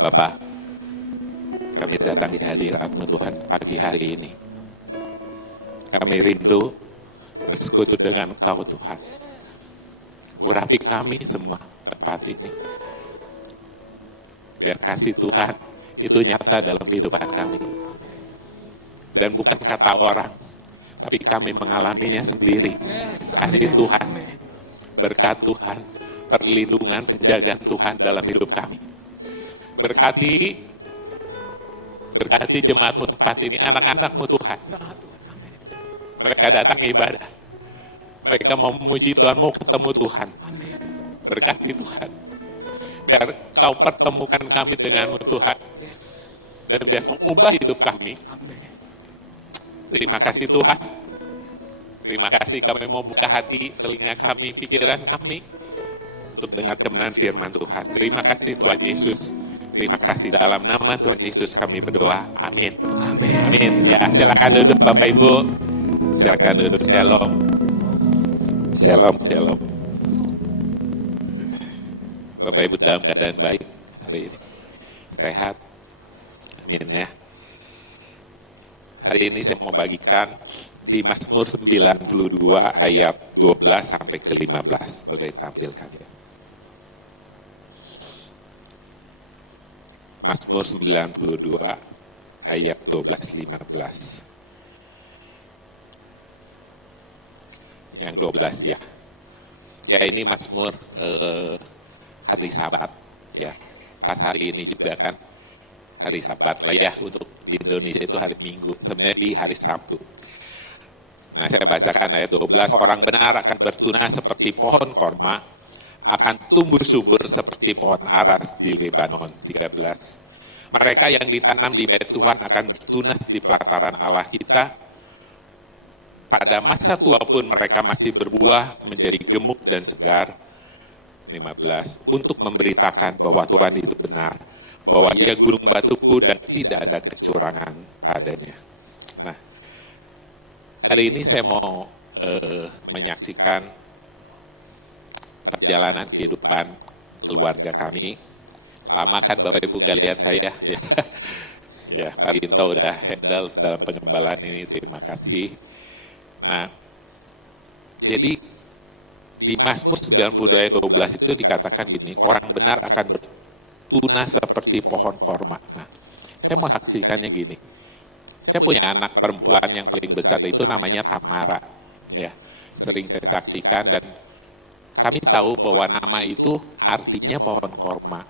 Bapak, kami datang di hadirat-Mu Tuhan pagi hari ini. Kami rindu bersekutu dengan Engkau Tuhan. Urapi kami semua tempat ini. Biar kasih Tuhan itu nyata dalam kehidupan kami. Dan bukan kata orang, tapi kami mengalaminya sendiri. Kasih Tuhan, berkat Tuhan, perlindungan, penjagaan Tuhan dalam hidup kami. Berkati jemaat-Mu tempat ini, anak-anak-Mu Tuhan. Mereka datang ibadah. Mereka mau memuji Tuhan, mau ketemu Tuhan. Berkati Tuhan. Biar Kau pertemukan kami dengan-Mu Tuhan. Dan biar Kau ubah hidup kami. Terima kasih Tuhan. Terima kasih kami mau buka hati, telinga kami, pikiran kami. Untuk dengar kebenaran firman Tuhan. Terima kasih Tuhan Yesus. Terima kasih dalam nama Tuhan Yesus kami berdoa. Amin. Amin. Amin. Ya, silakan duduk Bapak Ibu. Silakan duduk. Shalom. Shalom, shalom. Bapak Ibu dalam keadaan baik hari ini. Sehat. Amin ya. Hari ini saya mau bagikan di Mazmur 92 ayat 12 sampai ke 15. Boleh tampilkan ya. Mazmur 92 ayat 12-15. Yang 12 ya. Ya ini Mazmur hari Sabat ya. Pas hari ini juga kan hari Sabat lah ya, untuk di Indonesia itu hari Minggu, sebenarnya di hari Sabtu. Nah saya bacakan ayat 12, orang benar akan bertunas seperti pohon korma, akan tumbuh subur seperti pohon aras di Lebanon. 13. Mereka yang ditanam di bait Tuhan akan bertunas di pelataran Allah kita. Pada masa tua pun mereka masih berbuah menjadi gemuk dan segar. 15. Untuk memberitakan bahwa Tuhan itu benar, bahwa Ia gunung batuku dan tidak ada kecurangan padanya. Nah, hari ini saya mau menyaksikan perjalanan kehidupan keluarga kami. Lama kan Bapak Ibu nggak lihat saya ya. Ya, Pak Rinto udah handle dalam pengembalaan ini, terima kasih. Nah, jadi di Mazmur 92 ayat 12 itu dikatakan gini, orang benar akan bertunas seperti pohon korma. Nah, saya mau saksikannya gini. Saya punya anak perempuan yang paling besar itu namanya Tamara. Ya, sering saya saksikan dan kami tahu bahwa nama itu artinya pohon korma.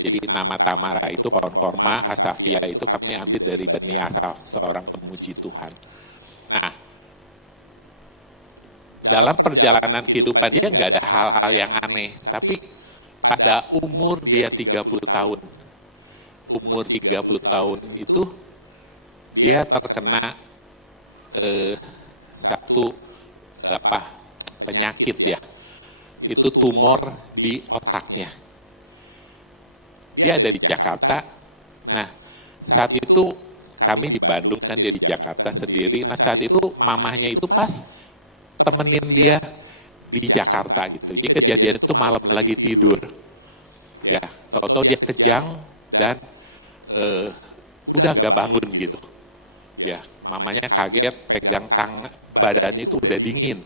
Jadi nama Tamara itu pohon korma, Asafia itu kami ambil dari Bani Asaf, seorang pemuji Tuhan. Nah, dalam perjalanan kehidupan dia nggak ada hal-hal yang aneh, tapi pada umur dia 30 tahun, umur 30 tahun itu dia terkena satu penyakit ya, itu tumor di otaknya. Dia ada di Jakarta. Nah, saat itu kami di Bandung kan, dia di Jakarta sendiri. Nah, saat itu mamahnya itu pas temenin dia di Jakarta gitu. Jadi kejadian itu malam lagi tidur. Ya, tahu-tahu dia kejang dan udah gak bangun gitu. Ya, mamanya kaget, pegang tangan, badannya itu udah dingin.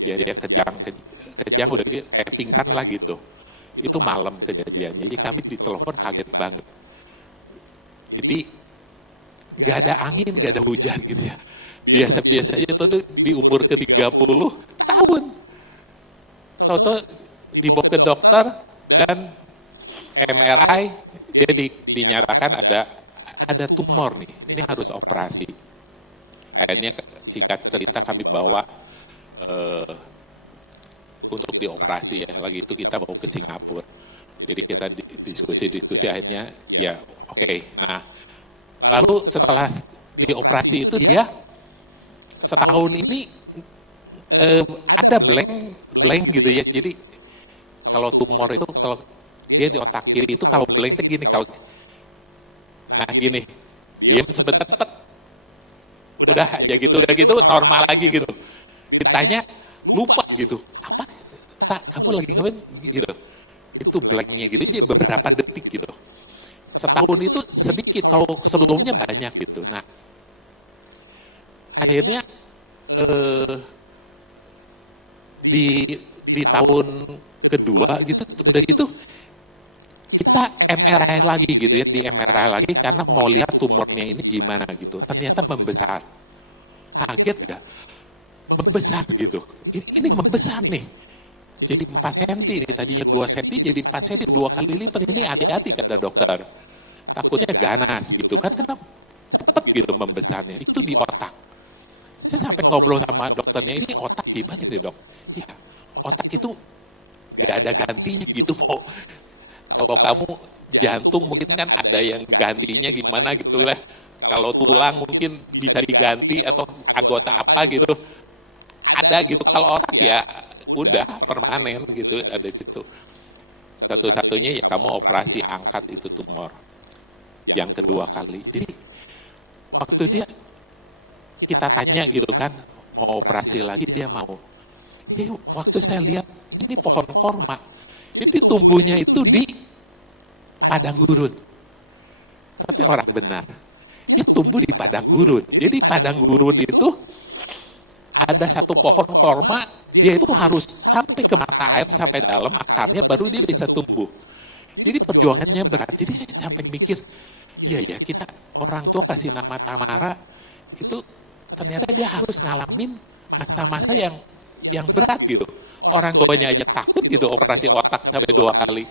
Ya dia kejang udah kayak pingsan lah gitu. Itu malam kejadiannya, jadi kami ditelepon kaget banget. Jadi gak ada angin, gak ada hujan gitu ya. Biasa-biasa aja tuh di umur ke-30 tahun. Tahu-tahu dibawa ke dokter dan MRI, dia dinyatakan ada tumor nih, ini harus operasi. akhirnya singkat cerita kami bawa untuk dioperasi ya. Lagi itu kita bawa ke Singapura. Jadi kita diskusi akhirnya ya oke. Nah, lalu setelah dioperasi itu dia setahun ini ada blank gitu ya. Jadi kalau tumor itu kalau dia di otak kiri itu kalau blank itu gini kalau nah gini diam sebentar udah udah gitu normal lagi gitu. Ditanya lupa gitu. Apa? Tak, kamu lagi ngapain gitu. Itu blanknya gitu. Jadi beberapa detik gitu. Setahun itu sedikit, kalau sebelumnya banyak gitu. Nah, akhirnya di tahun kedua gitu, udah gitu kita MRI lagi gitu ya, di MRI lagi karena mau lihat tumornya ini gimana gitu. Ternyata membesar. Kaget ya, membesar gitu. Ini membesar nih. Jadi 4 cm nih, tadinya 2 cm jadi 4 cm, 2 kali lipat. Ini hati-hati kata dokter. Takutnya ganas gitu kan, karena cepet gitu membesarnya. Itu di otak. Saya sampai ngobrol sama dokternya, ini otak gimana nih dok? Ya, otak itu gak ada gantinya gitu. Kalau kamu jantung mungkin kan ada yang gantinya gimana gitu lah. Kalau tulang mungkin bisa diganti atau anggota apa gitu. Ada gitu. Kalau otak ya udah permanen gitu ada di situ. Satu-satunya ya kamu operasi angkat itu tumor. Yang kedua kali. Jadi waktu dia kita tanya gitu kan mau operasi lagi dia mau. Jadi waktu saya lihat ini pohon korma. Ini tumbuhnya itu di padang gurun. Tapi orang benar. Dia tumbuh di padang gurun. Jadi padang gurun itu ada satu pohon korma, dia itu harus sampai ke mata air, sampai dalam akarnya, baru dia bisa tumbuh. Jadi perjuangannya berat. Jadi saya sampai mikir, iya ya kita orang tua kasih nama Tamara, itu ternyata dia harus ngalamin masa-masa yang berat gitu. Orang tuanya aja takut gitu operasi otak sampai 2 kali.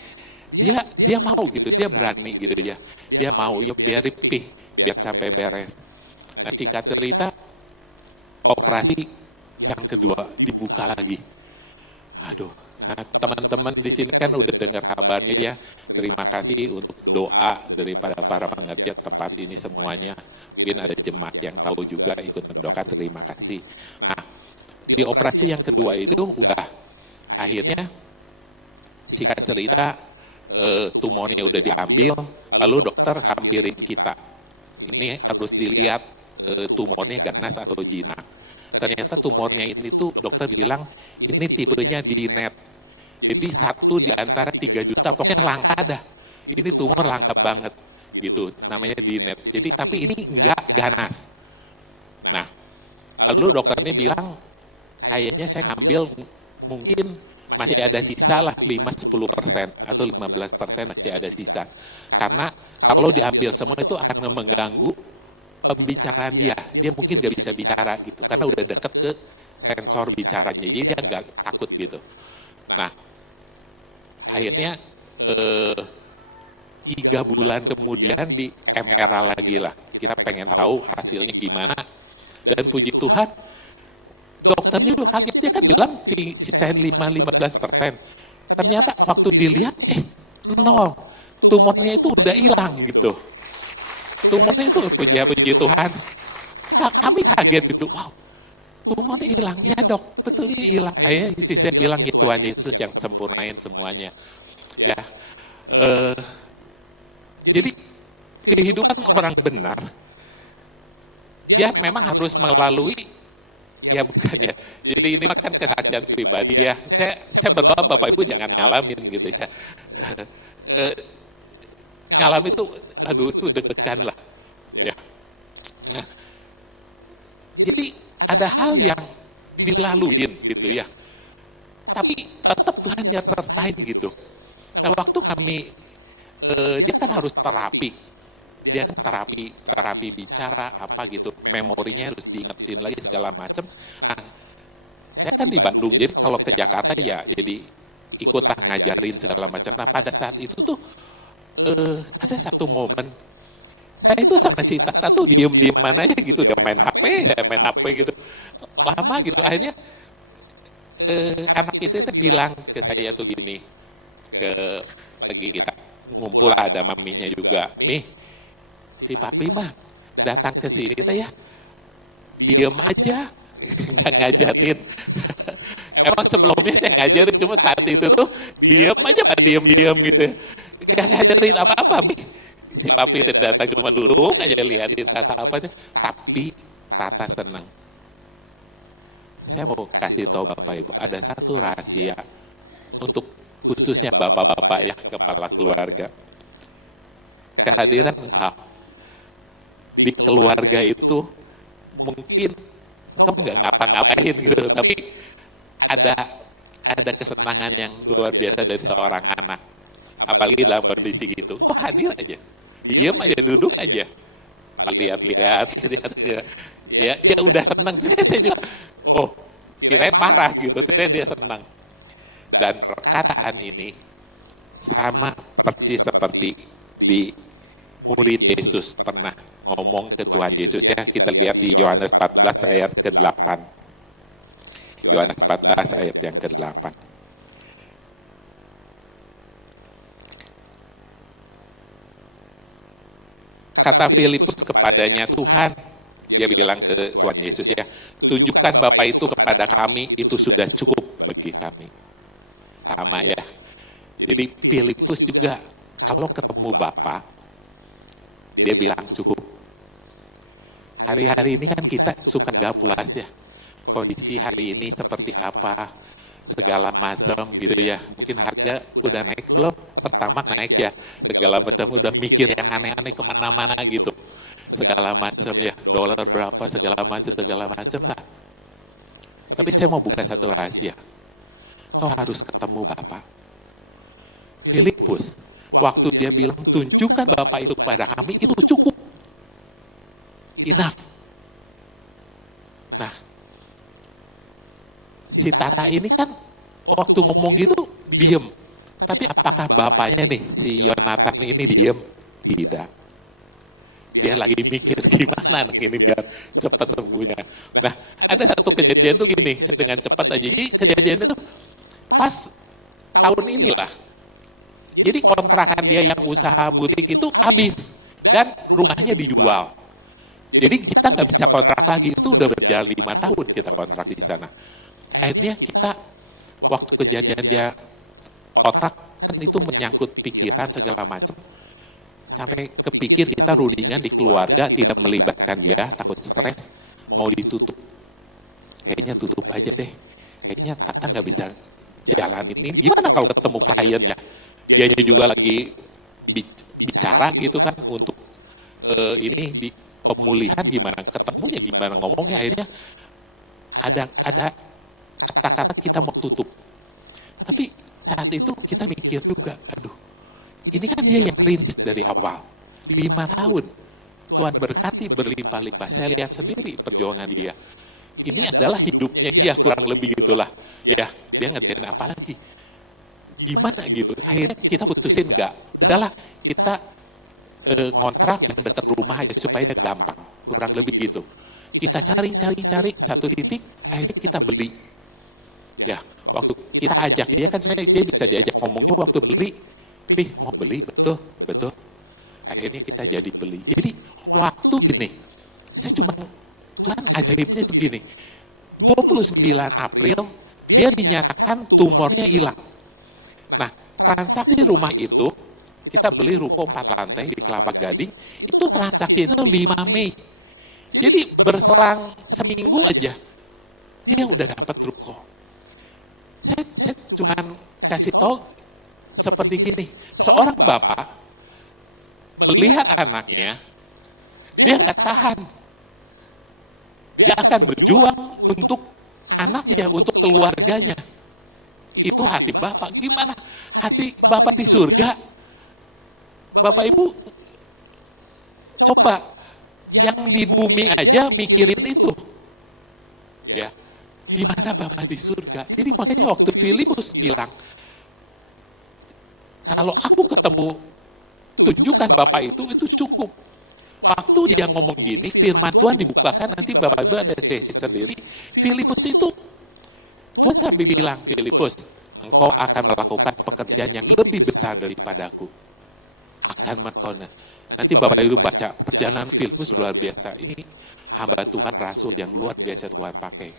Dia mau gitu, dia berani gitu ya. Dia mau ya biar ripih, biar sampai beres. Nah singkat cerita, operasi yang kedua dibuka lagi. Aduh, nah teman-teman di sini kan udah dengar kabarnya ya. Terima kasih untuk doa daripada para pengerja tempat ini semuanya. Mungkin ada jemaat yang tahu juga ikut mendoakan, terima kasih. Nah, di operasi yang kedua itu udah akhirnya singkat cerita tumornya udah diambil, lalu dokter hampirin kita. Ini harus dilihat tumornya ganas atau jinak. Ternyata tumornya ini tuh dokter bilang ini tipenya DNET. Jadi 1 di antara 3 juta, pokoknya langka dah. Ini tumor langka banget gitu, namanya DNET. Jadi tapi ini enggak ganas. Nah, lalu dokternya bilang kayaknya saya ngambil mungkin masih ada sisa lah 5-10% atau 15% masih ada sisa. Karena kalau diambil semua itu akan mengganggu pembicaraan dia mungkin gak bisa bicara gitu, karena udah deket ke sensor bicaranya, jadi dia gak takut gitu. Nah, akhirnya 3 bulan kemudian di MRA lagi lah, kita pengen tahu hasilnya gimana, dan puji Tuhan, dokternya juga kaget, dia kan bilang sisain 5-15%, ternyata waktu dilihat, 0, tumornya itu udah hilang gitu. Tumornya itu puji Tuhan. Kami kaget gitu, wow, tumornya hilang. Ya dok, betul ini hilang. Akhirnya saya bilang ya Tuhan Yesus yang sempurnain semuanya. Ya, jadi kehidupan orang benar, dia memang harus melalui, ya bukan ya. Jadi ini kan kesaksian pribadi ya. Saya berdoa Bapak Ibu jangan ngalamin gitu ya. Ngalamin itu, aduh itu deg-degan lah. Ya. Nah, jadi ada hal yang dilaluin gitu ya. Tapi tetap Tuhan yang sertain gitu. Nah waktu kami, dia kan harus terapi. Dia kan terapi bicara apa gitu. Memorinya harus diingetin lagi segala macam. Nah, saya kan di Bandung, jadi kalau ke Jakarta ya jadi ikutlah ngajarin segala macam. Nah pada saat itu tuh ada satu momen Saya itu sama si Tata tuh diem-dieman aja gitu, udah main HP, saya main HP gitu. Lama gitu, akhirnya anak itu bilang ke saya tuh gini, ke lagi kita ngumpul ada maminya juga, Mi, si papi mah datang ke sini teh ya, diem aja, nggak ngajarin. Emang sebelumnya saya ngajarin, cuma saat itu tuh diem aja, Pak, diem-diem gitu. Nggak ngajarin apa-apa, Mi. Si papi itu datang cuma duduk aja lihatin Tata apa aja. Tapi Tata senang. Saya mau kasih tahu Bapak Ibu, ada satu rahasia untuk khususnya Bapak-Bapak ya, kepala keluarga. Kehadiran engkau di keluarga itu mungkin kamu nggak ngapa-ngapain gitu, tapi ada kesenangan yang luar biasa dari seorang anak. Apalagi dalam kondisi gitu, kok hadir aja, diem aja, duduk aja, lihat-lihat, ya udah senang. Saya juga, oh kirain marah gitu, ternyata dia senang. Dan perkataan ini sama persis seperti di murid Yesus pernah ngomong ke Tuhan Yesus ya. Kita lihat di Yohanes 14 ayat ke-8. Yohanes 14 ayat yang ke-8. Kata Filipus kepadanya, Tuhan, dia bilang ke Tuhan Yesus ya, tunjukkan Bapa itu kepada kami, itu sudah cukup bagi kami. Sama ya. Jadi Filipus juga kalau ketemu Bapa, dia bilang cukup. Hari-hari ini kan kita suka gak puas ya. Kondisi hari ini seperti apa, segala macam gitu ya. Mungkin harga udah naik belum? Pertama naik ya, segala macam udah mikir yang aneh-aneh kemana-mana gitu. Segala macam ya, dolar berapa, segala macam lah. Tapi saya mau buka satu rahasia. Kau harus ketemu Bapak. Filipus, waktu dia bilang tunjukkan Bapak itu kepada kami, itu cukup. Enough. Nah, si Tata ini kan waktu ngomong gitu diem. Tapi apakah bapaknya nih, si Yonatan ini diem? Tidak. Dia lagi mikir gimana anak ini biar cepat sembuhnya. Nah, ada satu kejadian tuh gini, dengan cepat aja. Jadi kejadian itu pas tahun inilah. Jadi kontrakan dia yang usaha butik itu habis dan rumahnya dijual. Jadi kita nggak bisa kontrak lagi, itu udah berjalan 5 tahun kita kontrak di sana. Akhirnya kita, waktu kejadian dia otak, kan itu menyangkut pikiran segala macam. Sampai kepikir kita rundingan di keluarga, tidak melibatkan dia, takut stres, mau ditutup. Kayaknya tutup aja deh. Kayaknya Tata nggak bisa jalanin ini. Gimana kalau ketemu kliennya? Dianya juga lagi bicara gitu kan, untuk ini di pemulihan gimana, ketemunya gimana, ngomongnya, akhirnya ada kata-kata kita mau tutup. Tapi saat itu kita mikir juga, aduh, ini kan dia yang rintis dari awal, 5 tahun, Tuhan berkati berlimpah-limpah, saya lihat sendiri perjuangan dia. Ini adalah hidupnya dia, kurang lebih gitulah. Ya, dia ngerjain apa lagi? Gimana gitu? Akhirnya kita putusin enggak, udahlah kita ngontrak yang dekat rumah aja supaya dia gampang, kurang lebih gitu. Kita cari satu titik, akhirnya kita beli. Ya, waktu kita ajak dia kan sebenarnya dia bisa diajak ngomong juga waktu beli, mau beli, betul. Akhirnya kita jadi beli. Jadi waktu gini, saya cuma, Tuhan ajaibnya itu gini, 29 April dia dinyatakan tumornya hilang. Nah, transaksi rumah itu, kita beli ruko 4 lantai di Kelapa Gading, itu transaksi itu 5 Mei. Jadi berselang seminggu aja, dia udah dapat ruko. Saya cuma kasih tahu seperti gini, seorang bapak melihat anaknya, dia nggak tahan. Dia akan berjuang untuk anaknya, untuk keluarganya. Itu hati Bapak. Gimana hati Bapak di surga? Bapak Ibu, coba yang di bumi aja mikirin itu. Ya, gimana Bapak di surga? Jadi makanya waktu Filipus bilang, kalau aku ketemu, tunjukkan Bapak itu cukup. Waktu dia ngomong gini, firman Tuhan dibukakan, nanti Bapak Ibu ada sesi sendiri. Filipus itu, Tuhan sampai bilang, Filipus, engkau akan melakukan pekerjaan yang lebih besar daripadaku. Akan melakukan. Nanti Bapak Ibu baca, perjalanan Filipus luar biasa. Ini hamba Tuhan, rasul yang luar biasa Tuhan pakai.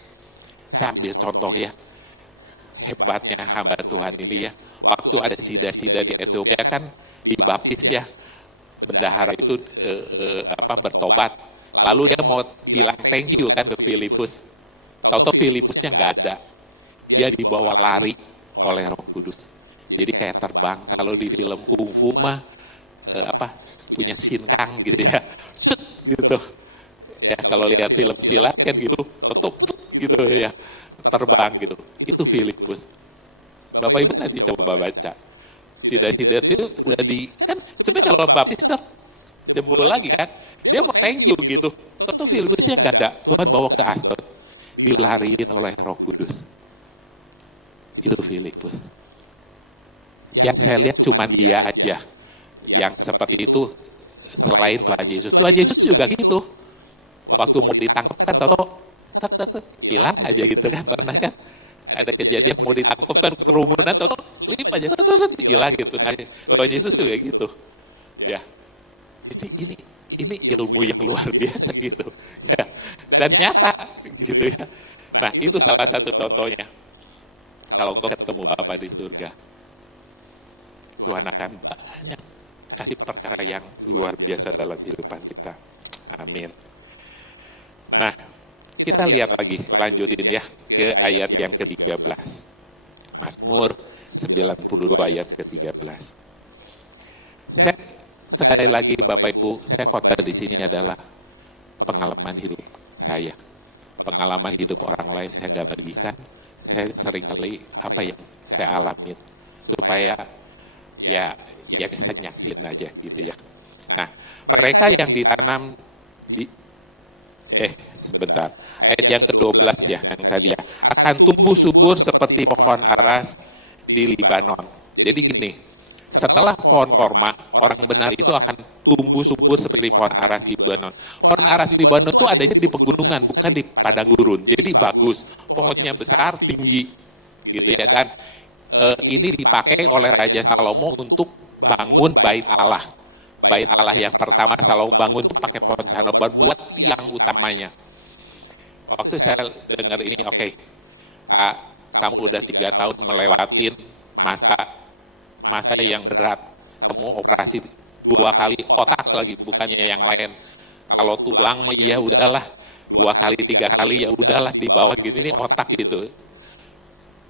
Saya ambil contoh ya, hebatnya hamba Tuhan ini ya. Waktu ada sida-sida di Ethiopia kan dibaptis ya, bendahara itu bertobat. Lalu dia mau bilang thank you kan ke Filipus. Tahu-tahu Filipusnya nggak ada. Dia dibawa lari oleh Roh Kudus. Jadi kayak terbang. Kalau di film kungfu mah punya sinkang gitu ya. Cet gitu. Ya kalau lihat film silat kan gitu, tetap gitu ya. Terbang gitu. Itu Filipus. Bapak Ibu nanti coba baca. Sida-sida itu udah kan sebenarnya kalau baptis jembul lagi kan, dia mau thank you gitu. Tentu Filipusnya nggak ada, Tuhan bawa ke Asdod, dilariin oleh Roh Kudus. Itu Filipus. Yang saya lihat cuma dia aja yang seperti itu selain Tuhan Yesus. Tuhan Yesus juga gitu. Waktu mau ditangkap kan, hilang aja gitu kan, pernah kan? Ada kejadian mau ditangkap kan kerumunan, slip aja, hilang gitu. Nah, Tuhan Yesus juga gitu. Ya, jadi ini ilmu yang luar biasa gitu. Ya, dan nyata gitu ya. Nah, itu salah satu contohnya. Kalau engkau ketemu Bapa di surga, Tuhan akan banyak kasih perkara yang luar biasa dalam kehidupan kita. Amin. Nah, kita lihat lagi, lanjutin ya ke ayat yang ke-13. Mazmur 92 ayat ke-13. Saya sekali lagi Bapak Ibu, saya khotbah di sini adalah pengalaman hidup saya. Pengalaman hidup orang lain saya nggak bagikan. Saya seringkali apa yang saya alami supaya ya saya nyaksin aja gitu ya. Nah, mereka yang ditanam di sebentar. Ayat yang ke-12 ya, yang tadi ya. Akan tumbuh subur seperti pohon aras di Libanon. Jadi gini, setelah pohon korma, orang benar itu akan tumbuh subur seperti pohon aras Libanon. Pohon aras Libanon itu adanya di pegunungan, bukan di padang gurun. Jadi bagus, pohonnya besar, tinggi. Gitu ya. Dan ini dipakai oleh Raja Salomo untuk bangun bait Allah. Bait Allah yang pertama Salomo bangun itu pakai pohon sanabar buat tiang utamanya. Waktu saya dengar ini, oke, Pak, kamu udah 3 tahun melewatin masa yang berat. Kamu operasi 2 kali otak lagi, bukannya yang lain. Kalau tulang, ya udahlah, 2 kali, 3 kali, ya udahlah di bawah gitu, ini otak gitu.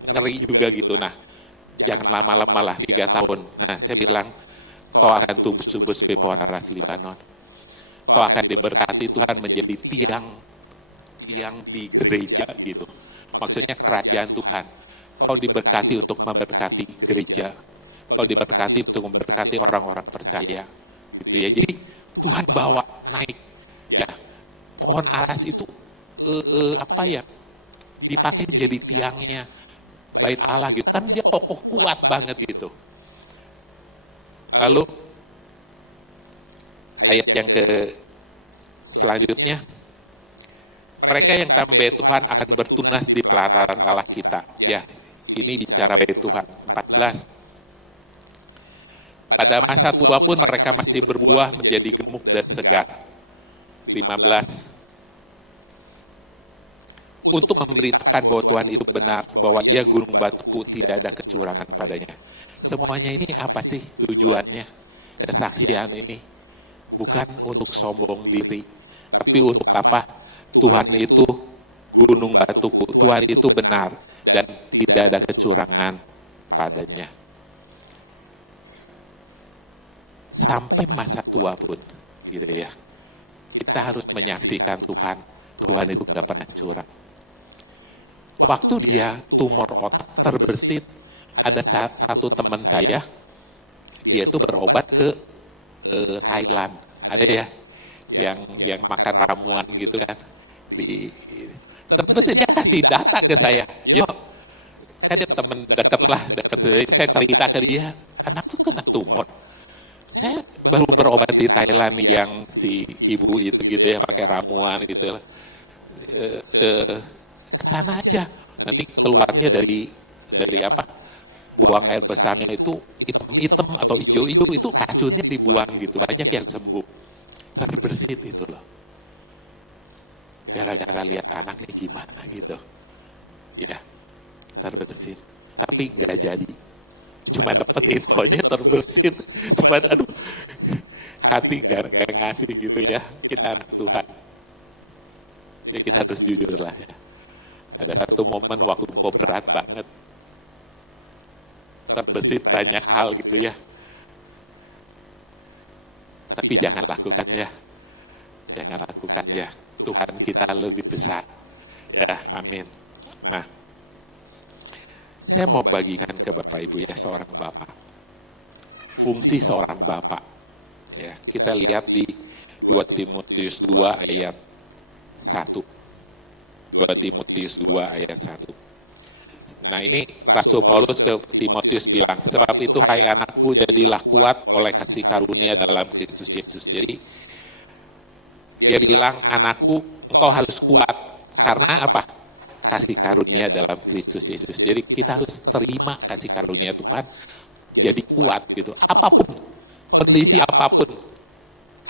Ngeri juga gitu. Nah, jangan lama-lama lah 3 tahun. Nah, saya bilang, kau akan tumbuh subur seperti pohon aras Libanon. Kau akan diberkati Tuhan menjadi tiang di gereja gitu. Maksudnya kerajaan Tuhan. Kau diberkati untuk memberkati gereja. Kau diberkati untuk memberkati orang-orang percaya. Gitu ya. Jadi Tuhan bawa naik. Ya, pohon aras itu dipakai jadi tiangnya bait Allah gitu. Kan dia kokoh kuat banget gitu. Lalu ayat yang selanjutnya, mereka yang tanam bait Tuhan akan bertunas di pelataran Allah kita. Ya, ini bicara bait Tuhan. 14. Pada masa tua pun mereka masih berbuah menjadi gemuk dan segar. 15. Untuk memberitakan bahwa Tuhan itu benar, bahwa ia gunung batuku, tidak ada kecurangan padanya. Semuanya ini apa sih tujuannya? Kesaksian ini bukan untuk sombong diri, tapi untuk apa? Tuhan itu gunung batuku, Tuhan itu benar dan tidak ada kecurangan padanya. Sampai masa tua pun, gitu ya. Kita harus menyaksikan Tuhan itu nggak pernah curang. Waktu dia tumor otak terbersit, ada satu teman saya, dia itu berobat ke Thailand, ada ya, yang makan ramuan gitu kan, terus dia kasih data ke saya, yuk, kan dia teman dekat, saya cerita ke dia, anak tuh kena tumor, Saya baru berobat di Thailand yang si ibu itu gitu ya, pakai ramuan gitu lah. Ke sana aja. Nanti keluarnya dari apa? Buang air besarnya itu hitam-hitam atau hijau-hijau, itu racunnya dibuang gitu. Banyak yang sembuh. Terbersit itu loh. Gara-gara lihat anaknya gimana gitu. Ya, terbersit. Tapi nggak jadi. Cuma dapat infonya terbersit. Cuma aduh, hati gak ngasih gitu ya. Kita anak Tuhan. Ya kita harus jujur lah ya. Ada satu momen waktu engkau berat banget, terbesit banyak hal gitu ya. Tapi jangan lakukan ya. Jangan lakukan ya. Tuhan kita lebih besar. Ya, amin. Nah, saya mau bagikan ke Bapak Ibu ya, seorang Bapak. Fungsi seorang Bapak. Ya, kita lihat di 2 Timotius 2 ayat 1. 2 Timotius 2 ayat 1. Nah ini Rasul Paulus ke Timotius bilang, sebab itu hai anakku jadilah kuat oleh kasih karunia dalam Kristus Yesus. Jadi dia bilang, anakku engkau harus kuat. Karena apa? Kasih karunia dalam Kristus Yesus. Jadi kita harus terima kasih karunia Tuhan, jadi kuat gitu. Apapun, kondisi apapun,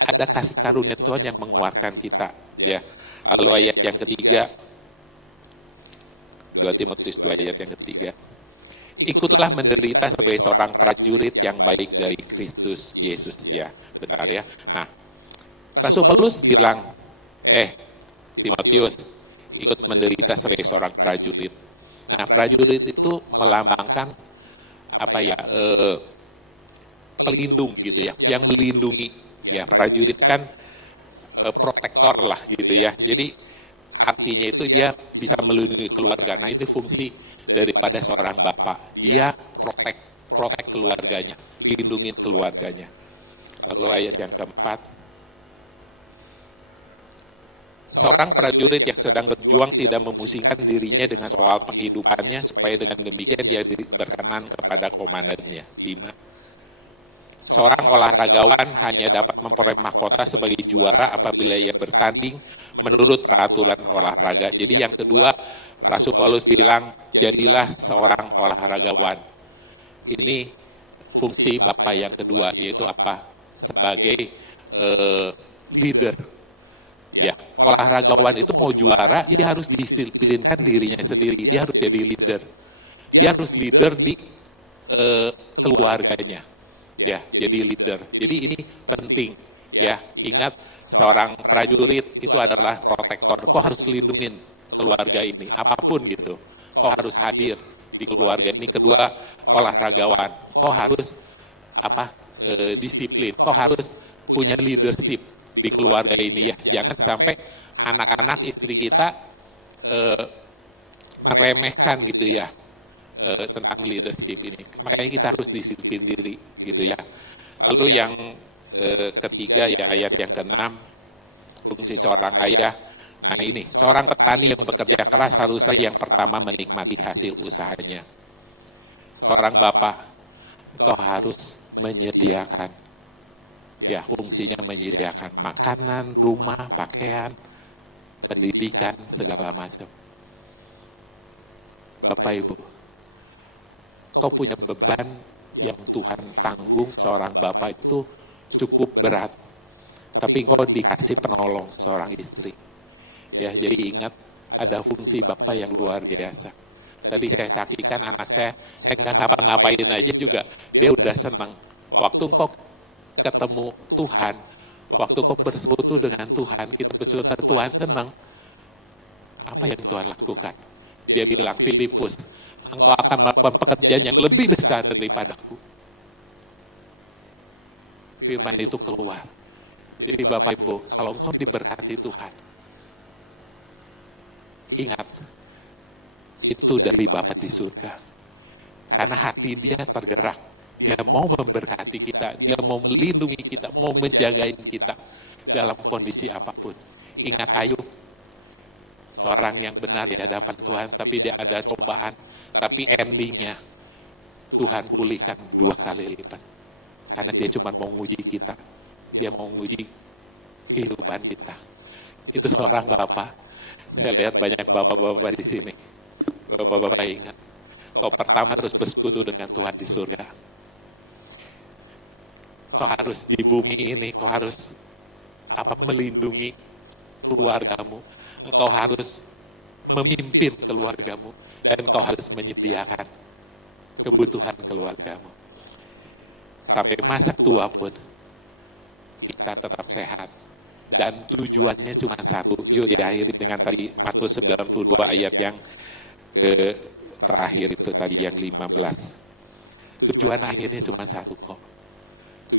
ada kasih karunia Tuhan yang menguatkan kita. Ya. Lalu ayat yang ketiga, 2 Timotius 2 ayat yang ketiga. Ikutlah menderita sebagai seorang prajurit yang baik dari Kristus Yesus. Ya, bentar ya. Nah, Rasul Paulus bilang, Timotius, ikut menderita sebagai seorang prajurit. Nah, prajurit itu melambangkan apa ya, pelindung gitu ya, yang melindungi. Ya, prajurit kan protektor lah gitu ya. Jadi artinya itu dia bisa melindungi keluarga. Nah itu fungsi daripada seorang bapak. Dia protek keluarganya, lindungi keluarganya. Lalu ayat yang keempat, seorang prajurit yang sedang berjuang tidak memusingkan dirinya dengan soal penghidupannya, supaya dengan demikian dia berkenan kepada komandannya. 5. Seorang olahragawan hanya dapat memperoleh mahkota sebagai juara apabila ia bertanding menurut peraturan olahraga. Jadi yang kedua, Rasul Paulus bilang, jadilah seorang olahragawan. Ini fungsi Bapak yang kedua, yaitu apa? Sebagai leader. Ya, olahragawan itu mau juara, dia harus disiplinkan dirinya sendiri. Dia harus jadi leader. Dia harus leader di keluarganya. Ya, jadi leader. Jadi ini penting. Ya, ingat seorang prajurit itu adalah protektor. Kau harus lindungin keluarga ini, apapun gitu. Kau harus hadir di keluarga ini. Kedua, olahragawan. Kau harus disiplin. Kau harus punya leadership di keluarga ini ya. Jangan sampai anak-anak istri kita meremehkan gitu ya tentang leadership ini. Makanya kita harus disiplin diri gitu ya. Lalu yang ketiga ya ayat yang ke-6, fungsi seorang ayah. Nah ini, seorang petani yang bekerja keras haruslah yang pertama menikmati hasil usahanya. Seorang bapak, kau harus menyediakan, ya fungsinya menyediakan makanan, rumah, pakaian, pendidikan, segala macam. Bapak Ibu, kau punya beban yang Tuhan tanggung, seorang bapak itu cukup berat. Tapi kau dikasih penolong, seorang istri. Ya, jadi ingat ada fungsi bapak yang luar biasa. Tadi saya saksikan anak saya nggak ngapa-ngapain aja juga, dia udah senang. Waktu kau ketemu Tuhan, waktu kau bersekutu dengan Tuhan, kita bersekutu dengan Tuhan senang. Apa yang Tuhan lakukan? Dia bilang, Filipus, engkau akan melakukan pekerjaan yang lebih besar daripadaku. Firman itu keluar. Jadi Bapak Ibu, kalau engkau diberkati Tuhan, ingat, itu dari Bapa di surga. Karena hati dia tergerak. Dia mau memberkati kita, dia mau melindungi kita, mau menjagain kita dalam kondisi apapun. Ingat Ayub, seorang yang benar di hadapan Tuhan, tapi dia ada cobaan. Tapi endingnya, Tuhan pulihkan 2 kali lipat. Karena dia cuma mau nguji kita. Dia mau nguji kehidupan kita. Itu seorang Bapak. Saya lihat banyak Bapak-Bapak di sini. Bapak-Bapak ingat, kau pertama harus bersekutu dengan Tuhan di surga. Kau harus di bumi ini, kau harus melindungi keluargamu. Engkau harus memimpin keluargamu. Dan kau harus menyediakan kebutuhan keluargamu. Sampai masa tua pun, kita tetap sehat. Dan tujuannya cuma satu. Yuk diakhiri dengan tadi Matius 92 ayat yang terakhir itu tadi yang 15. Tujuan akhirnya cuma satu kok.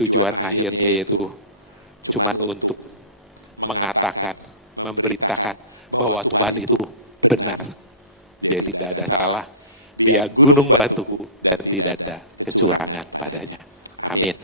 Tujuan akhirnya yaitu cuma untuk mengatakan, memberitakan bahwa Tuhan itu benar. Dia tidak ada salah. Dia gunung batuku dan tidak ada kecurangan padanya. Amin.